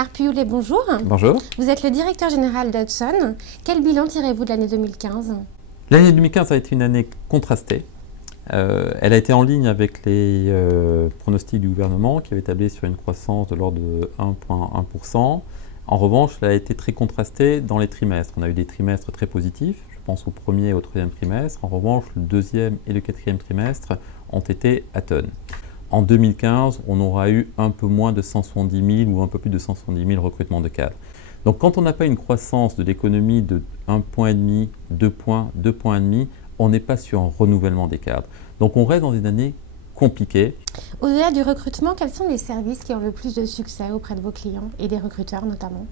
Marc Puyoulet, bonjour. Bonjour. Vous êtes le directeur général d'Hudson. Quel bilan tirez-vous de l'année 2015 ? L'année 2015 a été une année contrastée. Elle a été en ligne avec les pronostics du gouvernement qui avait tablé sur une croissance de l'ordre de 1,1%. En revanche, elle a été très contrastée dans les trimestres. On a eu des trimestres très positifs, je pense au premier et au troisième trimestre. En revanche, le deuxième et le quatrième trimestre ont été atone. En 2015, on aura eu un peu moins de 170 000 ou un peu plus de 170 000 recrutements de cadres. Donc quand on n'a pas une croissance de l'économie de 1,5 point, 2 points, 2,5 points, on n'est pas sur un renouvellement des cadres. Donc on reste dans une année compliquée. Au-delà du recrutement, quels sont les services qui ont le plus de succès auprès de vos clients et des recruteurs notamment ?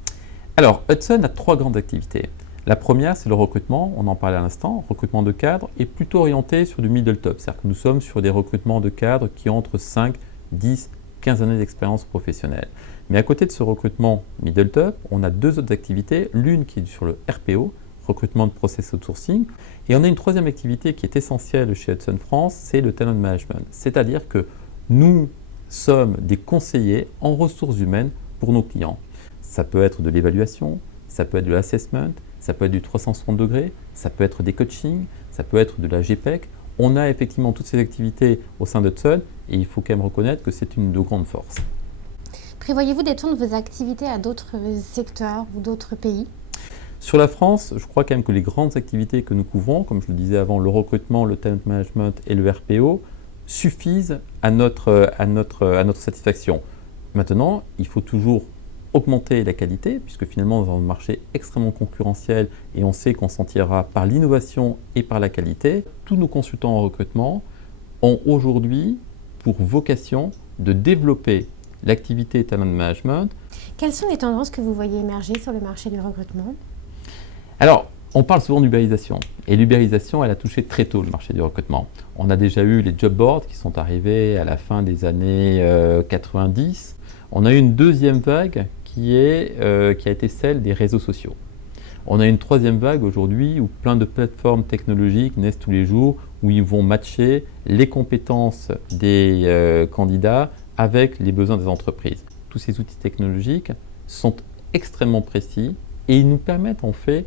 Alors Hudson a 3 grandes activités. La première, c'est le recrutement, on en parlait à l'instant, recrutement de cadres est plutôt orienté sur du middle top, c'est-à-dire que nous sommes sur des recrutements de cadres qui ont entre 5, 10, 15 années d'expérience professionnelle. Mais à côté de ce recrutement middle top, on a 2 autres activités, l'une qui est sur le RPO, recrutement de process outsourcing, et on a une troisième activité qui est essentielle chez Hudson France, c'est le talent management, c'est-à-dire que nous sommes des conseillers en ressources humaines pour nos clients. Ça peut être de l'évaluation, ça peut être de l'assessment, ça peut être du 360 degrés, ça peut être des coachings, ça peut être de la GPEC. On a effectivement toutes ces activités au sein d'Hudson et il faut quand même reconnaître que c'est une de grandes forces. Prévoyez-vous d'étendre vos activités à d'autres secteurs ou d'autres pays ? Sur la France, je crois quand même que les grandes activités que nous couvrons, comme je le disais avant, le recrutement, le talent management et le RPO, suffisent à notre satisfaction. Maintenant, il faut toujours augmenter la qualité, puisque finalement, dans un marché extrêmement concurrentiel et on sait qu'on s'en tirera par l'innovation et par la qualité, tous nos consultants en recrutement ont aujourd'hui pour vocation de développer l'activité talent management. Quelles sont les tendances que vous voyez émerger sur le marché du recrutement ? Alors, on parle souvent d'ubérisation. Et l'ubérisation, elle a touché très tôt le marché du recrutement. On a déjà eu les job boards qui sont arrivés à la fin des années 90. On a eu une deuxième vague qui a été celle des réseaux sociaux. On a une troisième vague aujourd'hui où plein de plateformes technologiques naissent tous les jours, où ils vont matcher les compétences des candidats avec les besoins des entreprises. Tous ces outils technologiques sont extrêmement précis et ils nous permettent en fait,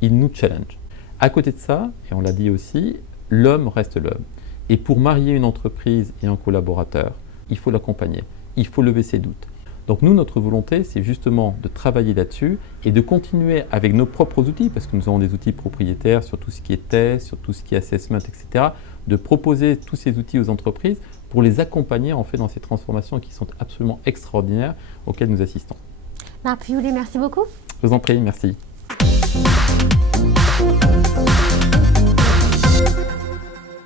ils nous challenge. À côté de ça, et on l'a dit aussi, l'homme reste l'homme. Et pour marier une entreprise et un collaborateur, il faut l'accompagner, il faut lever ses doutes. Donc nous, notre volonté, c'est justement de travailler là-dessus et de continuer avec nos propres outils, parce que nous avons des outils propriétaires sur tout ce qui est test, sur tout ce qui est assessment, etc., de proposer tous ces outils aux entreprises pour les accompagner en fait dans ces transformations qui sont absolument extraordinaires auxquelles nous assistons. Marc Puyoulet, merci beaucoup. Je vous en prie, merci.